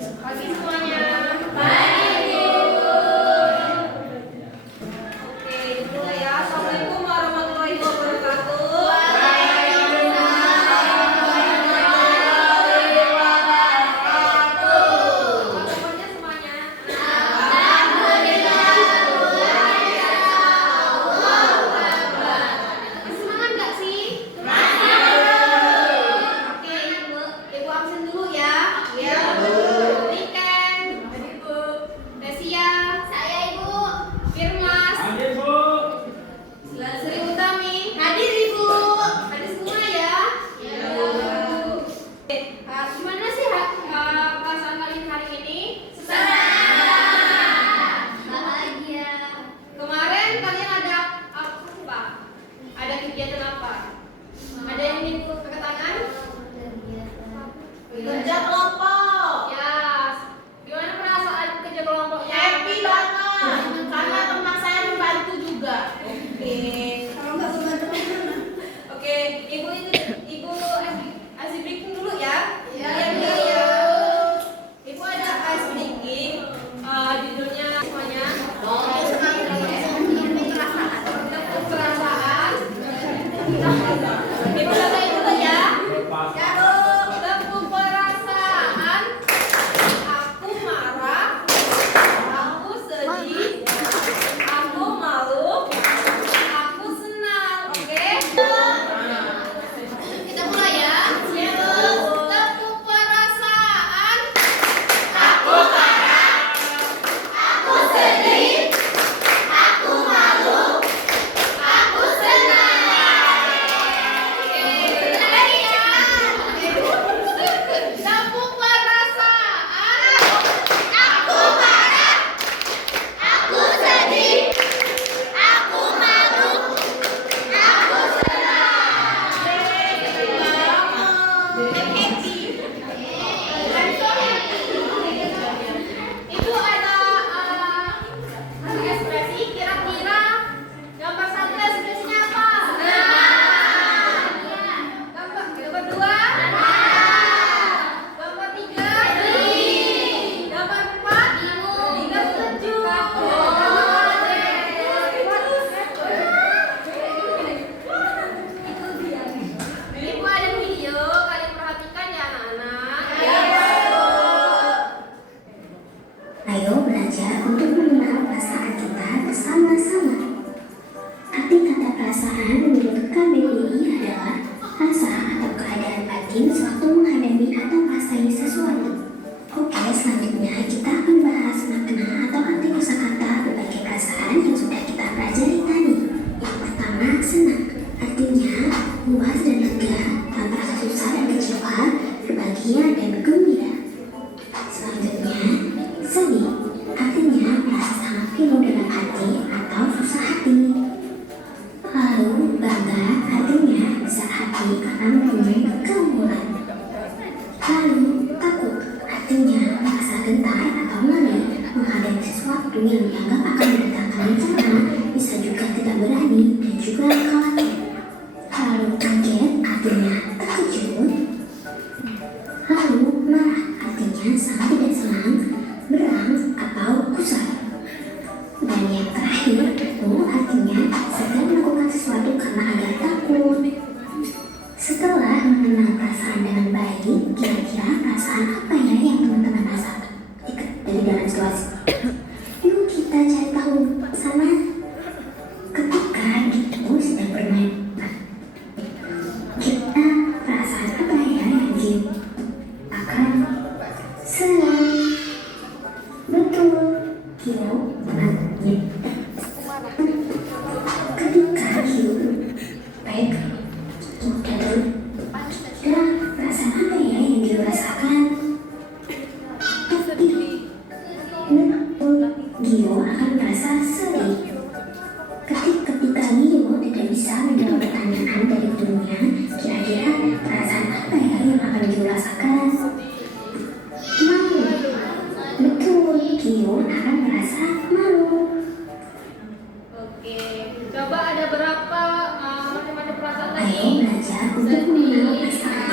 Pagi semuanya. Oke, mulai ya. Assalamualaikum warahmatullahi wabarakatuh. Apa kabarnya semuanya? Semangat nggak sih? Oke, ibu absen dulu ya. Iya, Bu. Niken, Ibu. Desia, saya Ibu. Firmas, Hadir, Bu. Sri Utami, hadir Ibu. Hadir semua ya. Iya, Bu. Oke, gimana sih perasaan kalian hari ini? Bahagia. Kemarin kalian ada apa? Ada kegiatan apa? Ada yang ingin angkat tangan? Kerja kelompok. Ya, gimana perasaan kerja kelompoknya? Happy banget. Karena teman saya membantu juga. Oke. Kalau nggak teman-teman. Oke, Ibu ice breaking dulu ya. Iya. Iya. Ibu ada ice breaking. Judulnya semuanya. Tepuk perasaan. Ibu kata dulu ya. Lepas. Tepuk perasaan. Aku marah. Aku sedih. Aku malu. Aku senang. Oke? Kita mulai ya. Tepuk perasaan. Aku marah. Aku sedih. Aku malu. Aku senang. Oke, sebentar lagi ya. Tepuk perasaan. Aku marah. Aku sedih. Aku malu. Aku senang. I'm happy. I'm so happy. Ibu ada ekspresi, kira-kira gambar satu ekspresinya apa? Gambar dua? Gambar tiga? Gambar empat? Tiga setuju. Ibu ada video, kalian perhatikan ya anak-anak. Ayo belajar untuk mengenal perasaan kita bersama-sama. Arti kata perasaan menurut KBBI adalah rasa atau keadaan batin sewaktu menghadapi atau merasai sesuatu. Oke, selanjutnya kita akan bahas makna atau arti kosakata berbagai perasaan yang sudah kita pelajari tadi. Yang pertama, senang. Artinya puas dan lega tanpa rasa susah dan kecewa, berbahagia dan gembira. Selanjutnya, sedih. Artinya merasa sangat pilu dalam hati atau susah hati. Lalu, bangga. Artinya besar hati karena mempunyai keunggulan. Lalu, takut. Artinya merasa gentar atau malu menghadapi sesuatu yang dianggap akan mendatangkan bencana, bisa juga tidak berani dan juga khawatir. Lalu, kaget. Artinya terkejut. Lalu, marah. Artinya sangat tidak senang, berang, atau kusar. Dan yang terakhir itu artinya sedang melakukan sesuatu karena agak takut. Setelah mengenal perasaan dengan baik, kira-kira perasaan apa ya yang teman-teman rasakan dari dalam situasi? Yuk kita cari tahu sama. Ketika gitu sedang bermain, kita perasaan apa ya yang akan senang? Betul, hiu mati. Ketika hiu baik, dan perasaan apa ya yang dirasakan? Betul, Gio akan merasa sedih. Ketika Gio tidak bisa menjawab pertanyaan dari gurunya, kira-kira perasaan apa ya yang akan Gio rasakan? Malu. Betul, Gio akan merasa malu. Oke, coba ada berapa macam-macam perasaan Ayo tadi? belajar untuk mengenal perasaan.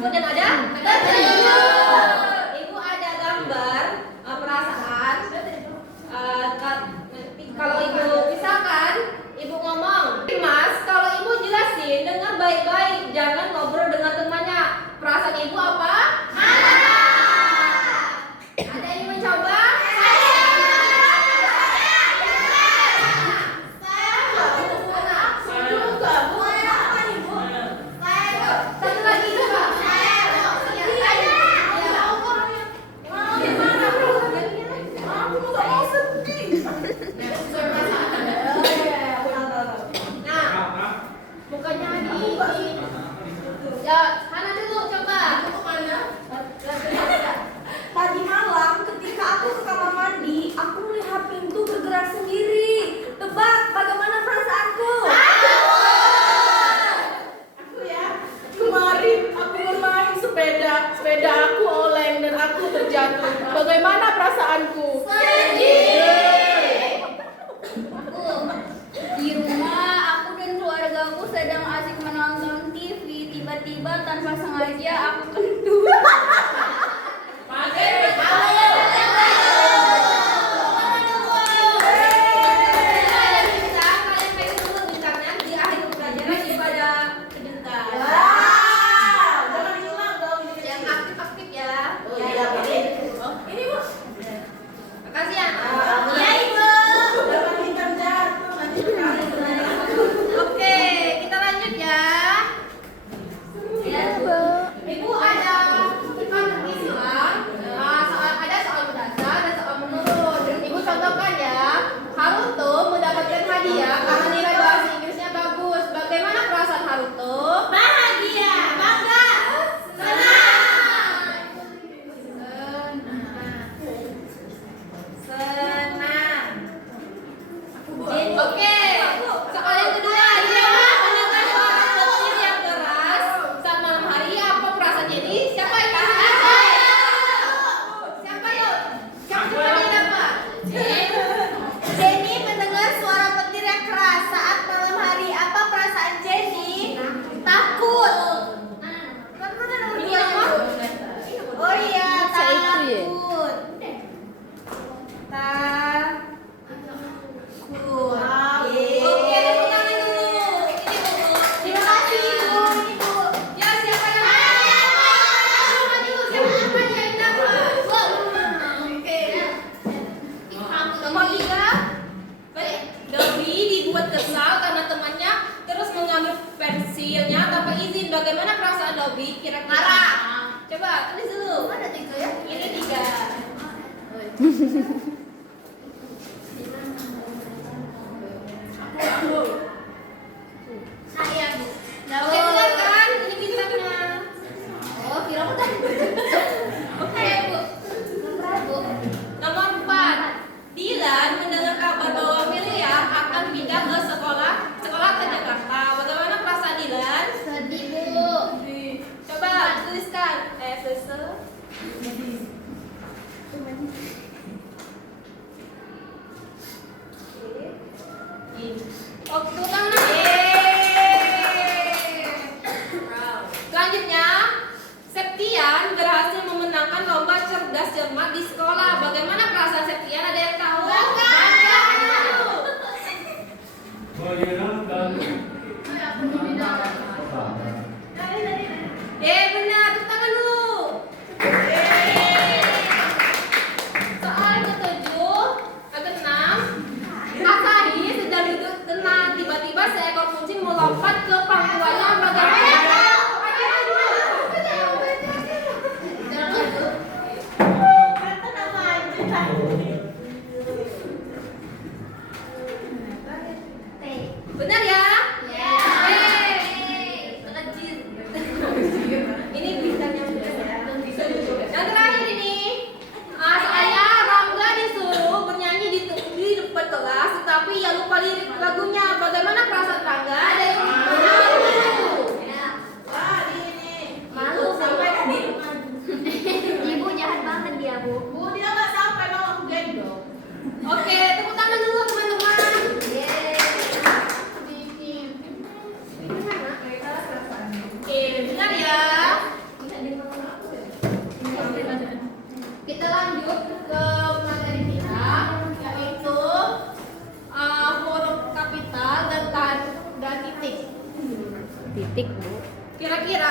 Kemudian ada Ibu ada gambar perasaan. Kalau Ibu misalkan Ibu ngomong, Mas, kalau Ibu jelasin dengar baik-baik, jangan ngobrol dengan temannya. Perasaan Ibu apa? Ada yang mencoba? Satu lagi coba. Nah, mukanya ya, Hana dulu coba. Tadi malam ketika aku ke kamar mandi, aku melihat pintu bergerak sendiri. Tebak bagaimana perasaanku? Aku ya, kemarin aku bermain sepeda aku oleng dan aku terjatuh. Bagaimana perasaanku? Di rumah, aku dan keluargaku sedang asik menonton TV. Tiba-tiba tanpa sengaja aku kentut. Bagaimana perasaan Dobby kira-kira? Marah. Coba tulis dulu. Mana itu ya? Ini 3. Saya Bu. Oke, silakan. Ini bintangnya. Oh, kira udah. Oke, Bu. Nomor 4. Dilan mendengar kabar bahwa Amelia akan pindah ke sekolah ke Jakarta. Bagaimana perasaan Dilan? Sedih, Bu. Coba tuliskan. Waktu tangan. Selanjutnya, Septian berhasil memenangkan lomba cerdas cermat di sekolah. Bagaimana perasaan Septian? Ada yang tahu? Bangga. Benar, tepuk tangan dulu. Soal ke-7, ke-6, Asahi sedang duduk tenang. Tiba-tiba seekor kucing melompat ke pangkuannya. Bagaimana?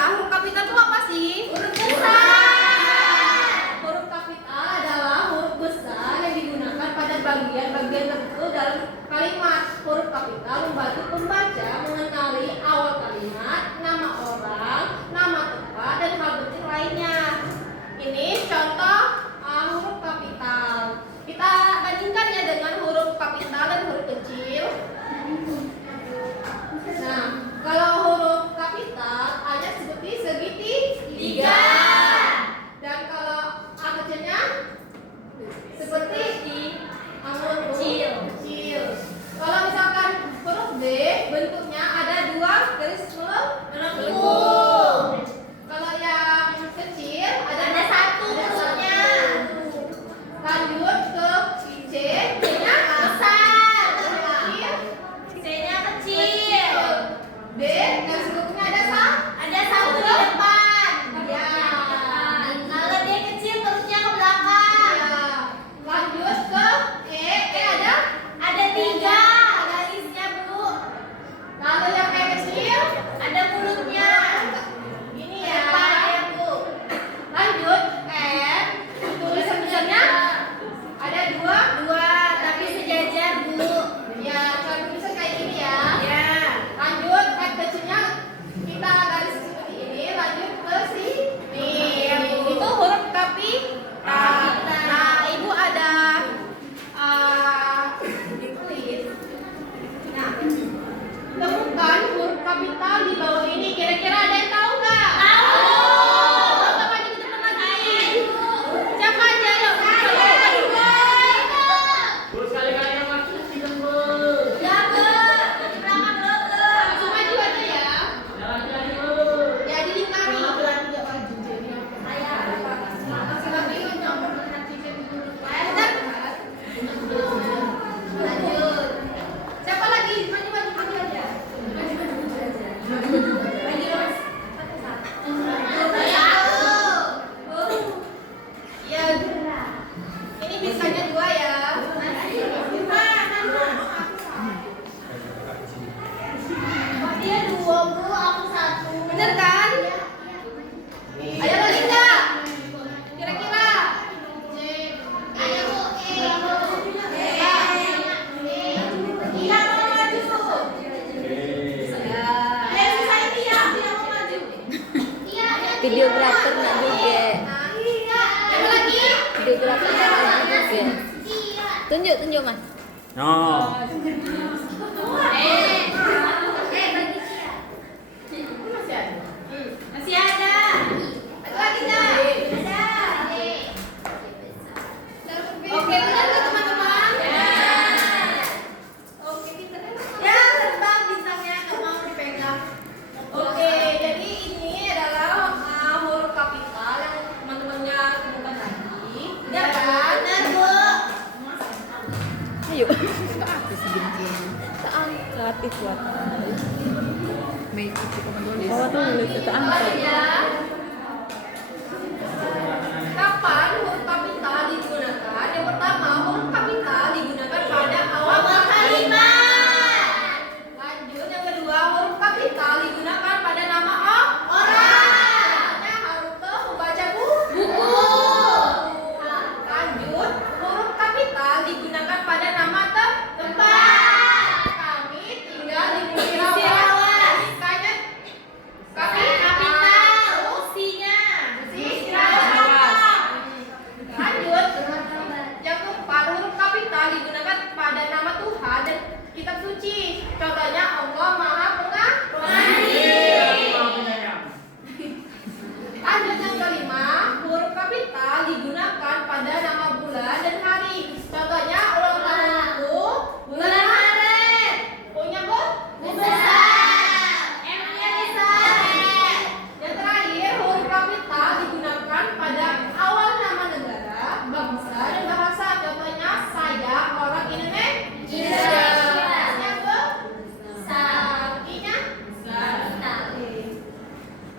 huruf kapital itu apa sih? Huruf besar. Huruf kapital adalah huruf besar yang digunakan pada bagian-bagian tertentu dalam kalimat. Huruf kapital membantu pembaca mengenali awal kalimat, nama orang, nama tempat, dan hal penting lainnya. Ini contoh huruf kapital. Kita bandingkan ya dengan huruf kapital dan huruf kecil. Nah, kalau huruf kapital A-nya seperti segitiga. Dan kalau A kecilnya seperti anggur kecil. Kalau misalkan huruf B bentuknya ada dua garis melengkung. Kalau yang kecil ada satu bentuknya. Lanjut ke C, C-nya besar. C-nya kecil. D, garis melengkungnya ada satu di depan. Ya. Kalau D kecil terusnya ke belakang. Ya. Lanjut ke E ada tiga garisnya, Bu. Lalu yang E kecil ada mulutnya. Ini ya, Bu. Lanjut F, tulisan-tulisannya ada dua tapi sejajar, Bu. Ya, cara tulisan kayak gini ya. Ya. Lanjut F kecilnya kita garis seperti ini, lanjut ke sini. Itu huruf kapital. Nah, Ibu ada ditulis. Nah, temukan huruf kapital di bawah ini. Kira-kira ada yang tahu nggak? Tahu. Siapa aja kita teman lagi? Siapa aja? Yuk. Bu, sekali-kali yang masuk sih, Bu. Ya, Bu. Belakang dulu. Langsung maju aja ya. Jalan-jalan, Bu. Ya, dilingkari. Laki-laki nggak maju jadi apa? Laki-laki nyompor dengan cincin dulu. Lanjut. Siapa lagi? Maju aja. Ya, ini bisanya dua ya. Dia dua, Bu, aku satu. Bener kan? Ayo lagi enggak? Kira-kira? Ayo, Bu. Iya, mau maju. Ya, susah ini ya. Dia mau maju. Videografer nggak juga. Siapa lagi? Videografer nggak juga. Tunjuk Mas. No. Masih ada. Ada lagi enggak? Ada. Oke, benar nggak teman-teman? Oke, pintar ya. Terbang bintangnya, nggak mau dipegang. Oke, jadi ini adalah huruf kapital yang teman-temannya temukan tadi. Benar kan? Benar, Bu. Ayo. Keangkat kuat. Oh, tulis keangkat. Ya. Kapan huruf kapital digunakan? Yang pertama, huruf kapital digunakan pada awal kalimat. Lanjut, yang kedua, huruf kapital digunakan pada nama orang. Contohnya Haruto membaca buku. Lanjut, huruf kapital digunakan pada nama tempat. Kami tinggal di Musirawas. Kapital. Usinya. Lanjut. Yang keempat, huruf kapital digunakan pada nama Tuhan dan kitab suci. Contohnya Allah Maha Pengasih. Lanjut, yang kelima, huruf kapital digunakan pada nama bulan dan hari. Contohnya ulang tahunku bulan Maret. Punya Bu? Besar. M-nya besar. Yang terakhir, huruf kapital digunakan pada awal nama negara, bangsa, dan bahasa. Contohnya saya orang Indonesia. S-nya besar. I-nya besar.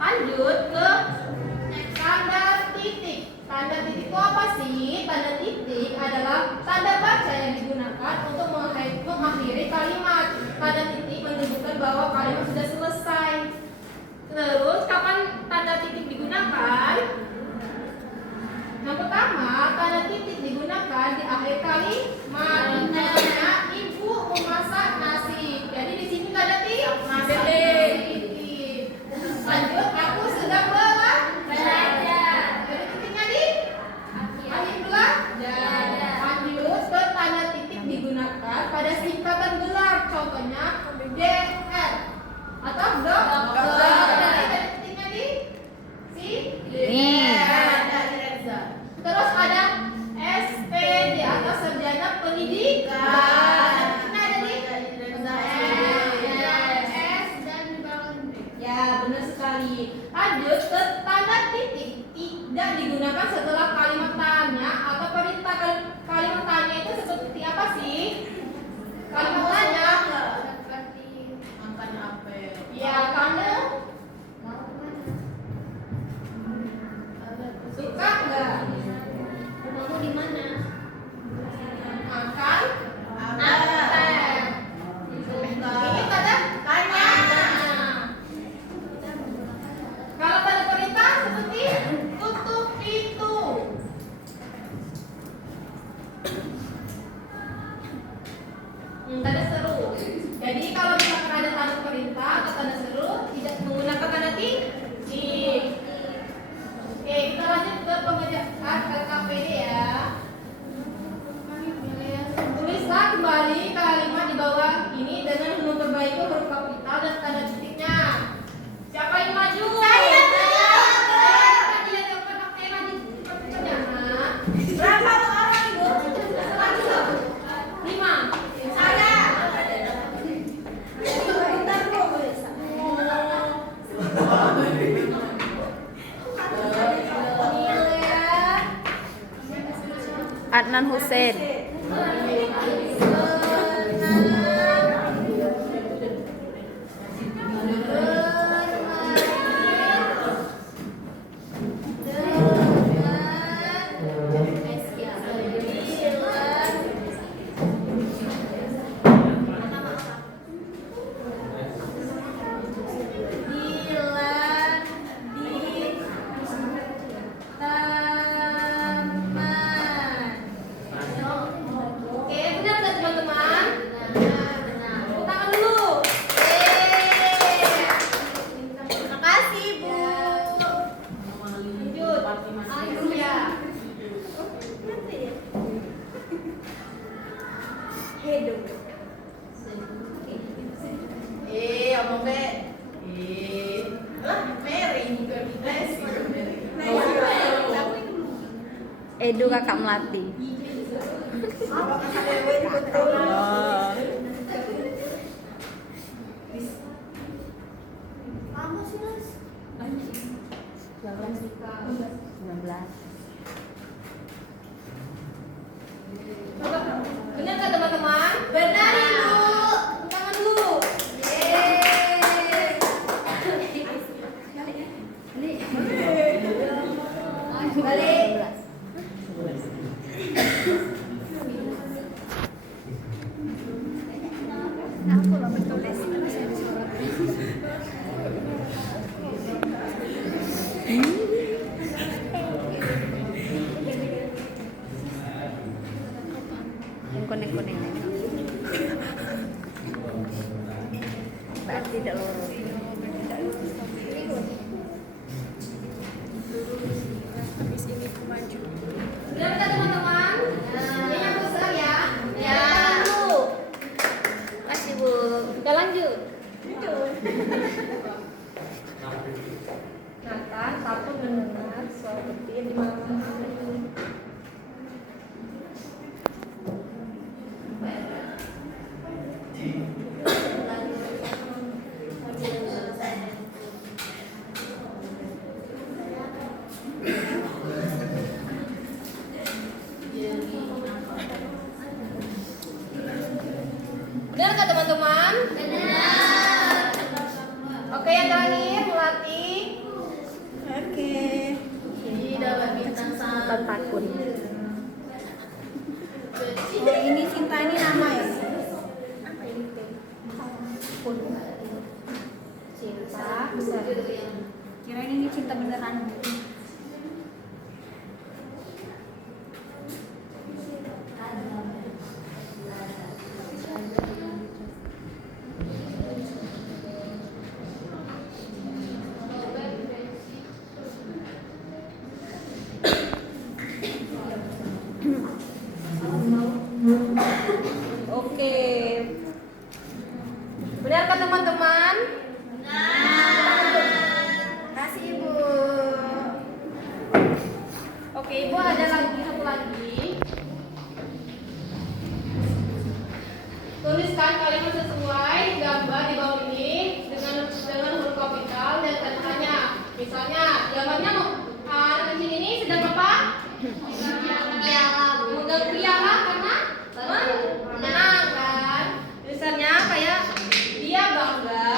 Lanjut ke tanda titik. Tanda titik itu apa sih? Tanda titik adalah tanda baca yang digunakan untuk mengakhiri kalimat. Tanda titik menunjukkan bahwa kalimat sudah selesai. Terus kapan Lanjut ke tanda titik. Tidak digunakan setelah kalimat tanya atau perintah. Kalimat tanya itu seperti apa sih? Kalimat tanya. Angkanya apa? Ya, kamu suka nggak? Rumahmu di mana? Makan? Apa? Ini tanda tanya. Kalau tanda perintah seperti tutup pintu. Tanda seru. Jadi kalau misalkan ada tanda perintah atau tanda seru, tidak menggunakan tanda titik. Oke, kita lanjut ke pengerjaan LKPD ya. Tulislah kembali kalimat di bawah ini dengan memperbaiki huruf kapital dan tanda titiknya. Siapa yang maju? Saya. Tidak dapat pakai maju pertanyaan. Berapa orang ibu? 5. Saya. Adnan Hussein. Oke, benar nggak teman-teman? Tangan dulu. Terima kasih, Bu. Lanjut. Ya. Omong deh. Lah, Mary bukan Messi. Edu kakak melati. Kamu sih, Mas. 19. Benar nggak teman-teman? Benar, Ibu. Tangan dulu. Balik. Aku loh bertulis. Yang kuning-kuning ini. Berarti tidak lurus. Benar nggak teman-teman? Ini yang besar ya. Ya. Dulu. Masih Bu. Kita lanjut. Nathan takut mendengar suara petir di malam hari. Benar nggak teman-teman? Benar. Oke, yang terakhir Melati. Oke. Di dalam bintang Bukan takut. Oh, ini Cinta ini nama ya? Cinta. Kirain ini cinta beneran. Oke. Benar kan teman-teman? Kasih Ibu. Oke, Ibu ada lagi satu lagi. Tuliskan kalimat sesuai gambar di bawah ini dengan huruf kapital dan tanda tanya. Berialah karena menyenangkan. Tulisannya kayak dia bangga.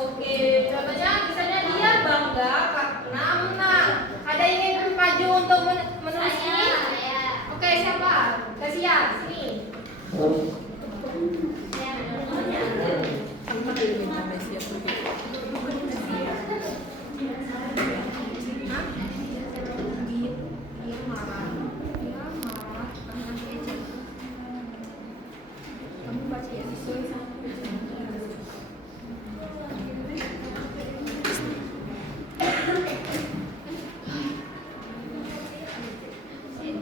Oke, contohnya misalnya dia bangga karena menang. Ada yang ingin maju untuk menulis ini? Oke, siapa? Kasia, sini.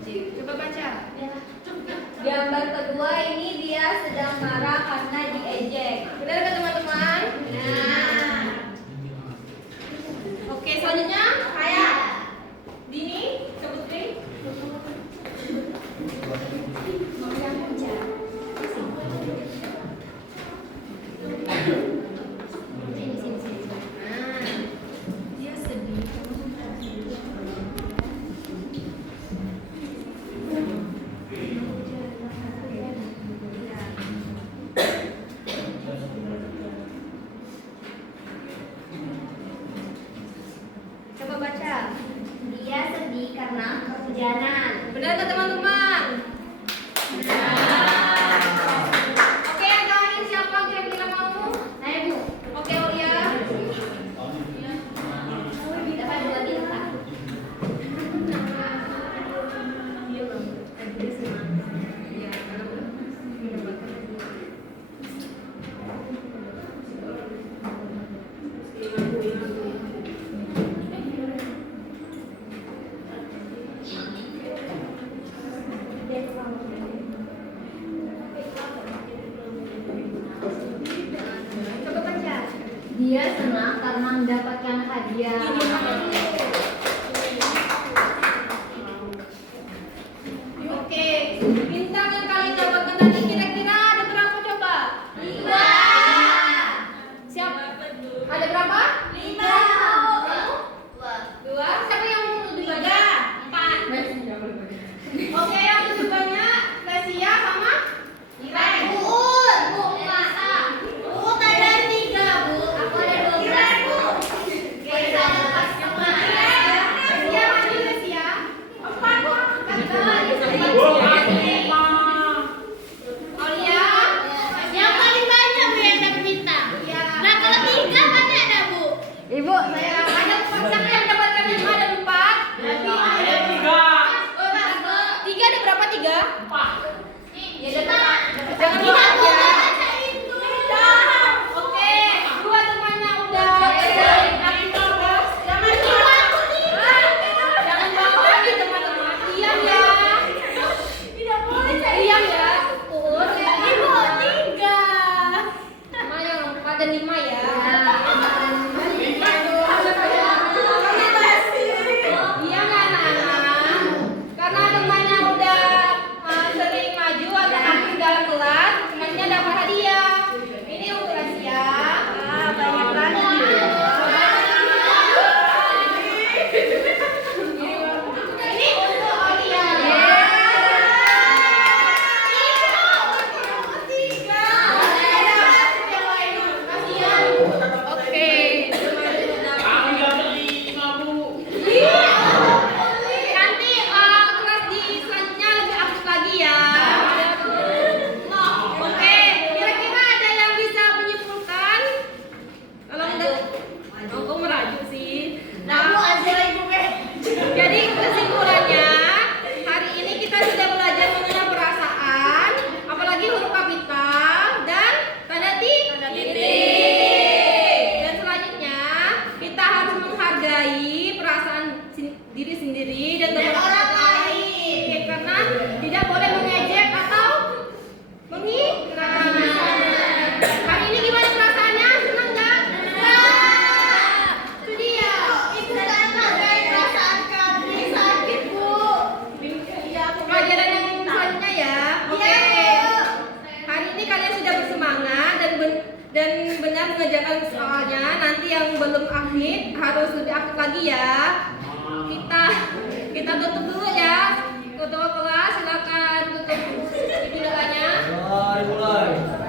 Coba baca. Gambar kedua ini dia sedang marah karena diejek. Benar nggak teman-teman? Nah, Oke, selanjutnya kayak Dini, Putri. Dia sedih. Coba baca. dia sedih karena kehujanan. Benar nggak teman-teman? Oke, yang terakhir siapa kira-kira mau? Nah, Bu, Oke, Olia. dapat 2 bintang. Coba baca. Dia senang karena mendapatkan hadiah. Oke, bintang yang kalian dapatkan tadi kira-kira ada berapa coba? 5. Siapa? Ada berapa? 5. Kamu? 2. Siapa yang lebih banyak? 4. Oke, yang lebih banyak Gracia sama Iren. Bu, masa? Bu, ada 3, Bu. Aku ada 12, Bu. Kita lepas semua. Gracia maju Gracia. 4. Aulia. Yang paling banyak Bu yang dapat bintang. Iya. Nah, kalau 3 mana ada, Bu? Ibu, saya ada 4. Siapa yang mendapatkan 5 dan 4? Berarti ada 3. Oh, 3 ada berapa 3? 4. Ya, dapat. Jangan lupa ya. Oke, 2 temannya udah. Jangan bawa lagi teman-teman. Diam ya. Tidak boleh diam ya. Ibu, 3. Mana yang 4 dan 5 ya. Iya nggak anak-anak? Karena temannya udah sering maju atau hampir dalam kelas, temannya dapat hadiah. Ini untuk Asia. Banyak banget. Ini untuk Aulia. Oke. Kami nggak beli 5 Bu. Nanti kelas di selanjutnya lebih aktif lagi ya. Oke, kira-kira ada yang bisa menyimpulkan? Kalau udah, kok merajuk sih. Jadi kesimpulannya, hari ini kita sudah belajar mengenal perasaan, apalagi huruf kapital dan tanda titik. Dan selanjutnya, kita harus menghargai perasaan diri sendiri dan orang lain. Karena tidak boleh mengejek atau menghina. Hari ini gimana perasaannya? Senang nggak? Itu dia. Itu sangat dan benar mengerjakan soalnya. Nanti yang belum aktif harus lebih aktif lagi ya. Kita tutup dulu ya. Ketua kelas silakan tutup videonya. Mulai.